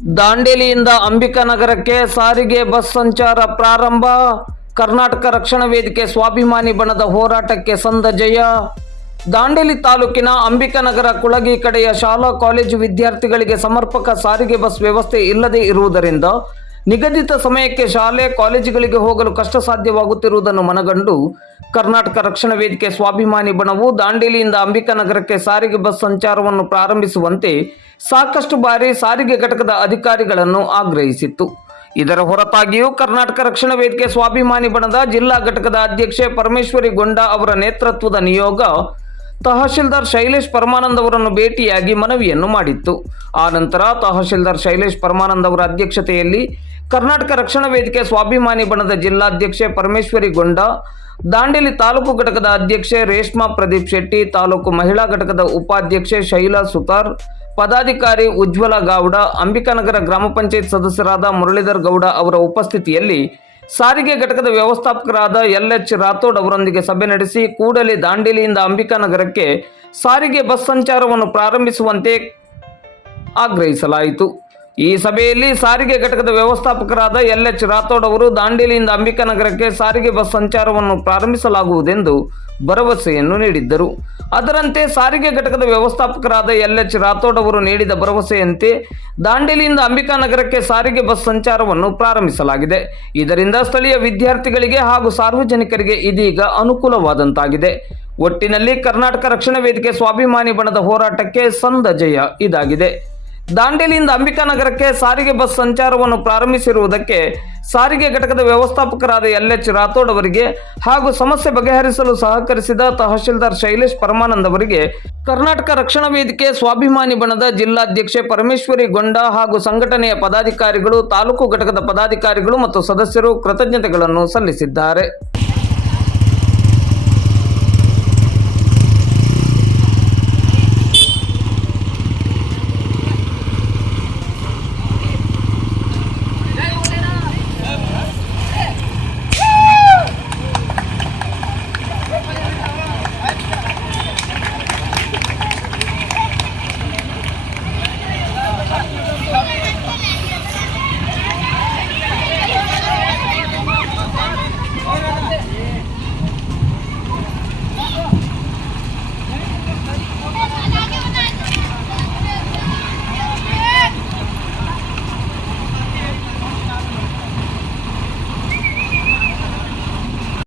ದಾಂಡೇಲಿಯಿಂದ ಅಂಬಿಕಾ ನಗರಕ್ಕೆ ಸಾರಿಗೆ ಬಸ್ ಸಂಚಾರ ಪ್ರಾರಂಭ. ಕರ್ನಾಟಕ ರಕ್ಷಣಾ ವೇದಿಕೆ ಸ್ವಾಭಿಮಾನಿ ಬಣದ ಹೋರಾಟಕ್ಕೆ ಸಂದ ಜಯ. ದಾಂಡೇಲಿ ತಾಲೂಕಿನ ಅಂಬಿಕಾನಗರ ಕುಳಗಿ ಕಡೆಯ ಶಾಲಾ ಕಾಲೇಜು ವಿದ್ಯಾರ್ಥಿಗಳಿಗೆ ಸಮರ್ಪಕ ಸಾರಿಗೆ ಬಸ್ ವ್ಯವಸ್ಥೆ ಇಲ್ಲದೆ ಇರುವುದರಿಂದ ನಿಗದಿತ ಸಮಯಕ್ಕೆ ಶಾಲೆ, ಕಾಲೇಜುಗಳಿಗೆ ಹೋಗಲು ಕಷ್ಟ ಸಾಧ್ಯವಾಗುತ್ತಿರುವುದನ್ನು ಮನಗಂಡು ಕರ್ನಾಟಕ ರಕ್ಷಣಾ ವೇದಿಕೆ ಸ್ವಾಭಿಮಾನಿ ಬಣವು ದಾಂಡೇಲಿಯಿಂದ ಅಂಬಿಕಾನಗರಕ್ಕೆ ಸಾರಿಗೆ ಬಸ್ ಸಂಚಾರವನ್ನು ಪ್ರಾರಂಭಿಸುವಂತೆ ಸಾಕಷ್ಟು ಬಾರಿ ಸಾರಿಗೆ ಘಟಕದ ಅಧಿಕಾರಿಗಳನ್ನು ಆಗ್ರಹಿಸಿತ್ತು. ಇದರ ಹೊರತಾಗಿಯೂ ಕರ್ನಾಟಕ ರಕ್ಷಣಾ ವೇದಿಕೆ ಸ್ವಾಭಿಮಾನಿ ಬಣದ ಜಿಲ್ಲಾ ಘಟಕದ ಅಧ್ಯಕ್ಷೆ ಪರಮೇಶ್ವರಿ ಗೊಂಡ ಅವರ ನೇತೃತ್ವದ ನಿಯೋಗ ತಹಶೀಲ್ದಾರ್ ಶೈಲೇಶ್ ಪರಮಾನಂದ್ ಅವರನ್ನು ಭೇಟಿಯಾಗಿ ಮನವಿಯನ್ನು ಮಾಡಿತ್ತು. ಆ ನಂತರ ತಹಶೀಲ್ದಾರ್ ಶೈಲೇಶ್ ಪರಮಾನಂದ್ ಅವರ ಅಧ್ಯಕ್ಷತೆಯಲ್ಲಿ ಕರ್ನಾಟಕ ರಕ್ಷಣಾ ವೇದಿಕೆ ಸ್ವಾಭಿಮಾನಿ ಬಣದ ಜಿಲ್ಲಾಧ್ಯಕ್ಷೆ ಪರಮೇಶ್ವರಿ ಗೊಂಡ, ದಾಂಡೇಲಿ ತಾಲೂಕು ಘಟಕದ ಅಧ್ಯಕ್ಷೆ ರೇಷ್ಮಾ ಪ್ರದೀಪ್ ಶೆಟ್ಟಿ, ತಾಲೂಕು ಮಹಿಳಾ ಘಟಕದ ಉಪಾಧ್ಯಕ್ಷೆ ಶೈಲಾ ಸುತಾರ್, ಪದಾಧಿಕಾರಿ ಉಜ್ವಲ ಗೌಡ ಅಂಬಿಕಾನಗರ ಗ್ರಾಮ ಪಂಚಾಯತ್ ಸದಸ್ಯರಾದ ಮುರಳೀಧರ್ ಗೌಡ ಅವರ ಉಪಸ್ಥಿತಿಯಲ್ಲಿ ಸಾರಿಗೆ ಘಟಕದ ವ್ಯವಸ್ಥಾಪಕರಾದ ಎಲ್ ಎಚ್ ರಾಥೋಡ್ ಅವರೊಂದಿಗೆ ಸಭೆ ನಡೆಸಿ ಕೂಡಲೇ ದಾಂಡೇಲಿಯಿಂದ ಅಂಬಿಕಾನಗರಕ್ಕೆ ಸಾರಿಗೆ ಬಸ್ ಸಂಚಾರವನ್ನು ಪ್ರಾರಂಭಿಸುವಂತೆ ಆಗ್ರಹಿಸಲಾಯಿತು. ಈ ಸಭೆಯಲ್ಲಿ ಸಾರಿಗೆ ಘಟಕದ ವ್ಯವಸ್ಥಾಪಕರಾದ ಎಲ್ ಎಚ್ ರಾಥೋಡ್ ಅವರು ದಾಂಡೇಲಿಯಿಂದ ಅಂಬಿಕಾನಗರಕ್ಕೆ ಸಾರಿಗೆ ಬಸ್ ಸಂಚಾರವನ್ನು ಪ್ರಾರಂಭಿಸಲಾಗುವುದೆಂದು ಭರವಸೆಯನ್ನು ನೀಡಿದ್ದರು. ಅದರಂತೆ ಸಾರಿಗೆ ಘಟಕದ ವ್ಯವಸ್ಥಾಪಕರಾದ ಎಲ್ ಎಚ್ ರಾಥೋಡ್ ಅವರು ನೀಡಿದ ಭರವಸೆಯಂತೆ ದಾಂಡೇಲಿಯಿಂದ ಅಂಬಿಕಾನಗರಕ್ಕೆ ಸಾರಿಗೆ ಬಸ್ ಸಂಚಾರವನ್ನು ಪ್ರಾರಂಭಿಸಲಾಗಿದೆ. ಇದರಿಂದ ಸ್ಥಳೀಯ ವಿದ್ಯಾರ್ಥಿಗಳಿಗೆ ಹಾಗೂ ಸಾರ್ವಜನಿಕರಿಗೆ ಇದೀಗ ಅನುಕೂಲವಾದಂತಾಗಿದೆ. ಒಟ್ಟಿನಲ್ಲಿ ಕರ್ನಾಟಕ ರಕ್ಷಣಾ ವೇದಿಕೆ ಸ್ವಾಭಿಮಾನಿ ಬಣದ ಹೋರಾಟಕ್ಕೆ ಸಂದ ಜಯ ಇದಾಗಿದೆ. ದಾಂಡೇಲಿಯಿಂದ ಅಂಬಿಕಾನಗರಕ್ಕೆ ಸಾರಿಗೆ ಬಸ್ ಸಂಚಾರವನ್ನು ಪ್ರಾರಂಭಿಸಿರುವುದಕ್ಕೆ ಸಾರಿಗೆ ಘಟಕದ ವ್ಯವಸ್ಥಾಪಕರಾದ ಎಲ್ ಎಚ್ ರಾಥೋಡ್ ಅವರಿಗೆ ಹಾಗೂ ಸಮಸ್ಯೆ ಬಗೆಹರಿಸಲು ಸಹಕರಿಸಿದ ತಹಶೀಲ್ದಾರ್ ಶೈಲೇಶ್ ಪರಮಾನಂದ್ ಅವರಿಗೆ ಕರ್ನಾಟಕ ರಕ್ಷಣಾ ವೇದಿಕೆ ಸ್ವಾಭಿಮಾನಿ ಬಣದ ಜಿಲ್ಲಾಧ್ಯಕ್ಷೆ ಪರಮೇಶ್ವರಿ ಗೊಂಡ ಹಾಗೂ ಸಂಘಟನೆಯ ಪದಾಧಿಕಾರಿಗಳು, ತಾಲೂಕು ಘಟಕದ ಪದಾಧಿಕಾರಿಗಳು ಮತ್ತು ಸದಸ್ಯರು ಕೃತಜ್ಞತೆಗಳನ್ನು ಸಲ್ಲಿಸಿದ್ದಾರೆ.